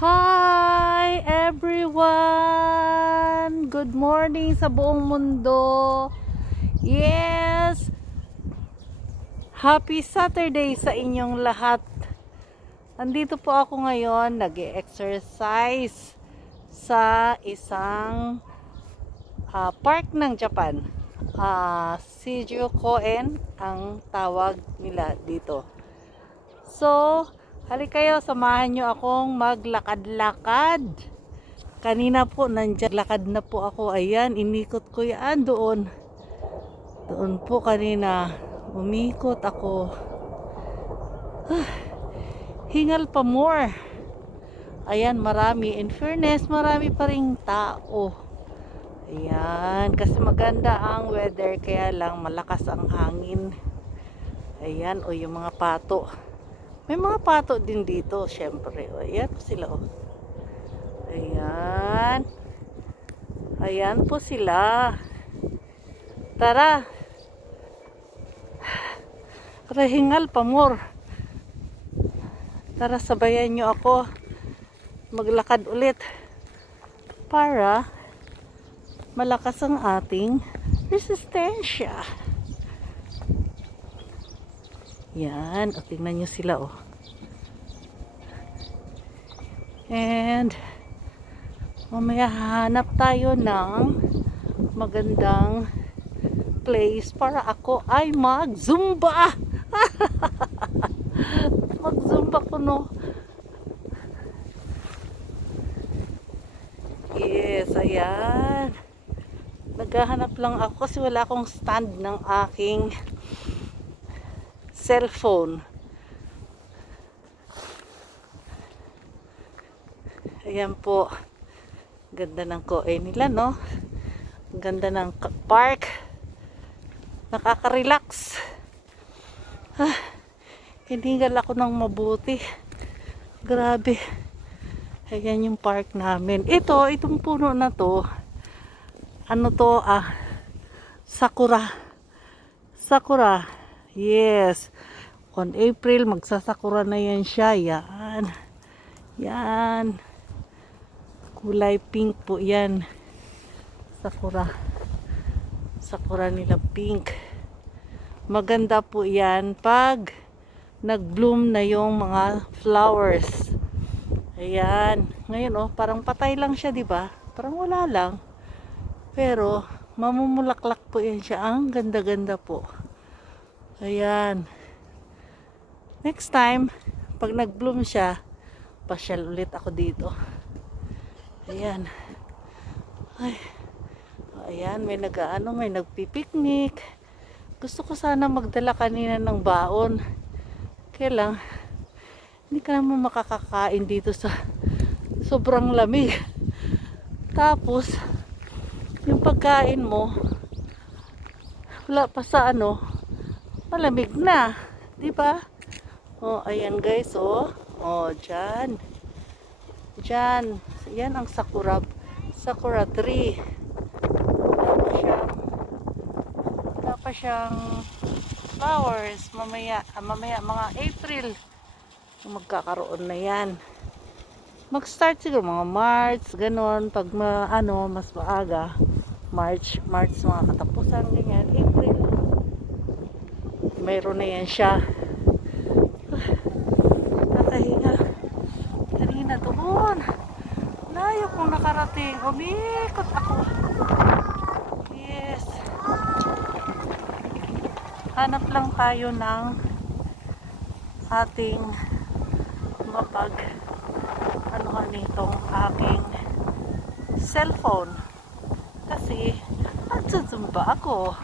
Hi everyone! Good morning sa buong mundo. Yes! Happy Saturday sa inyong lahat. Andito po ako ngayon, nag-exercise sa isang park ng Japan. Shijukoen ang tawag nila dito. So, hali kayo, samahan nyo akong maglakad-lakad. Kanina po, nandiyan lakad na po ako. Ayan, inikot ko yan doon. Doon po kanina, umikot ako. Hingal pa more. Ayan, marami. In fairness, marami pa ring tao. Ayan, kasi maganda ang weather, kaya lang malakas ang hangin. Ayan, o yung mga pato. May mga pato din dito, syempre. O, ayan po sila, o. Ayan. Ayan po sila. Tara. Rehingal pa more. Tara, sabayan nyo ako. Maglakad ulit. Para malakas ang ating resistensya. Yan. O, tingnan nyo sila, o. And mamaya hanap tayo ng magandang place para ako ay mag-zumba. Mag-zumba ko, no. Yes, ayan. Naghahanap lang ako kasi wala akong stand ng aking cellphone. Ayan po. Ganda ng koe nila, no? Ganda ng park. Nakaka-relax. Hiningal ako ng mabuti. Grabe. Ayan yung park namin. Itong puno na to. Ano to? Sakura. Sakura. Yes. On April, magsasakura na yan siya. Yan. Yan. Kulay pink po yan. Sakura. Sakura nila pink. Maganda po yan pag nag-bloom na yung mga flowers. Ayan. Ngayon, parang patay lang siya, di ba? Parang wala lang. Pero mamumulaklak po yan siya. Ang ganda-ganda po. Ayan. Next time, pag nag-bloom siya, pasyal ulit ako dito. Ayan. Ay. Ayan, may may nagpipiknik. Gusto ko sana magdala kanina ng baon. Kaya lang, hindi ka naman makakakain dito sa sobrang lamig. Tapos, yung pagkain mo, wala pa sa malamig na. Diba? Oh, ayan guys, oh. Oh, dyan. Dyan. Yan ang sakura tree. Wala pa siyang flowers. Mamaya mga April magkakaroon na yan. Mag-start siguro mga March, ganon. Pag mas maaga, March mga katapusan, ganyan. April, mayroon na yan siya. Nakahinga. Kanina doon. Layo kong nakarating. Umikot ako. Yes. Hanap lang tayo ng ating nitong aking cellphone. Kasi nagsusumba ako.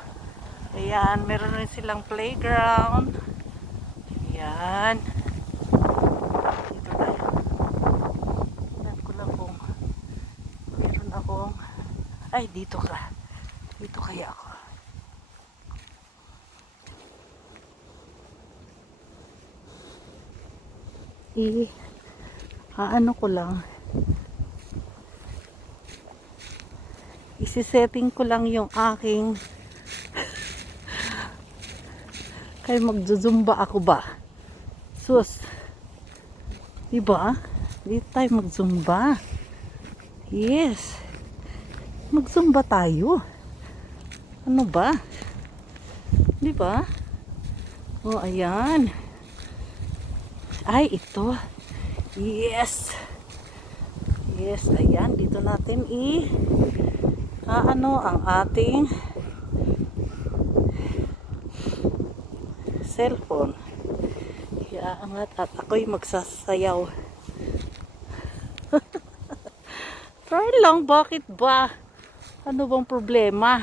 Ayan, meron rin silang playground. Ayan. Dito tayo. Tignan ko lang kung meron akong dito ka. Dito kaya ako. Ano ko lang, isi-setting ko lang yung aking kaya magzuzumba ako ba, sus, diba? Dito tayo mag-zumba. Yes. Mag-zumba tayo. Ano ba? Di ba? Oh, ayan. Ay, ito. Yes. Yes, ayan. Dito natin ano ang ating cellphone. Iaangat at ako'y magsasayaw. Try lang, bakit ba? Ano bang problema?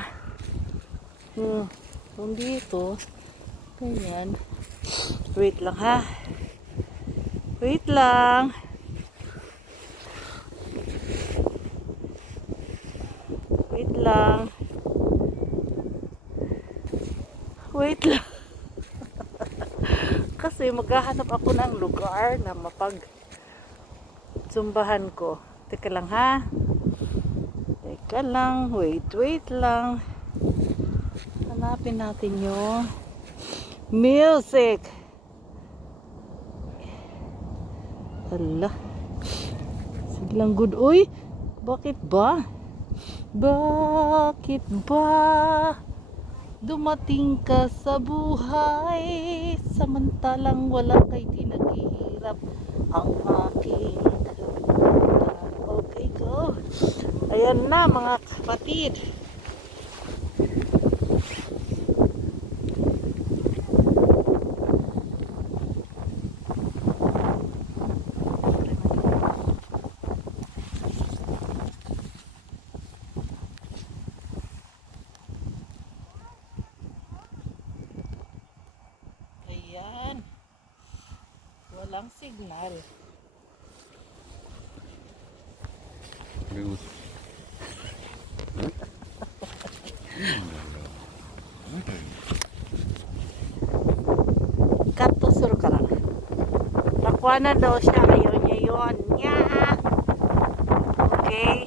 Kung dito, ganyan. Wait lang ha. Wait lang. Wait lang. Wait lang. Kasi maghahanap ako ng lugar na mapag-zumbahan ko. Teka lang ha. Teka lang. Wait lang. Hanapin natin yung music. Hala. Sige lang, good. Uy, bakit ba? Bakit ba dumating ka sa buhay samantalang wala kay di naghihirap ang aking kalimutan. Okay, go. Ayan na mga kapatid. Ayan. Walang signal. Kato suru ka lang. Nakuha na daw siya. Ayaw niya yun. Nya! Okay.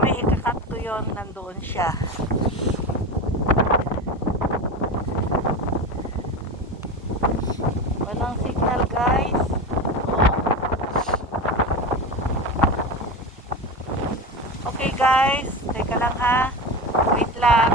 May ikakat ko yun. Nandoon siya. Walang signal, guys. Okay, guys. Teka lang ha. Wait lang.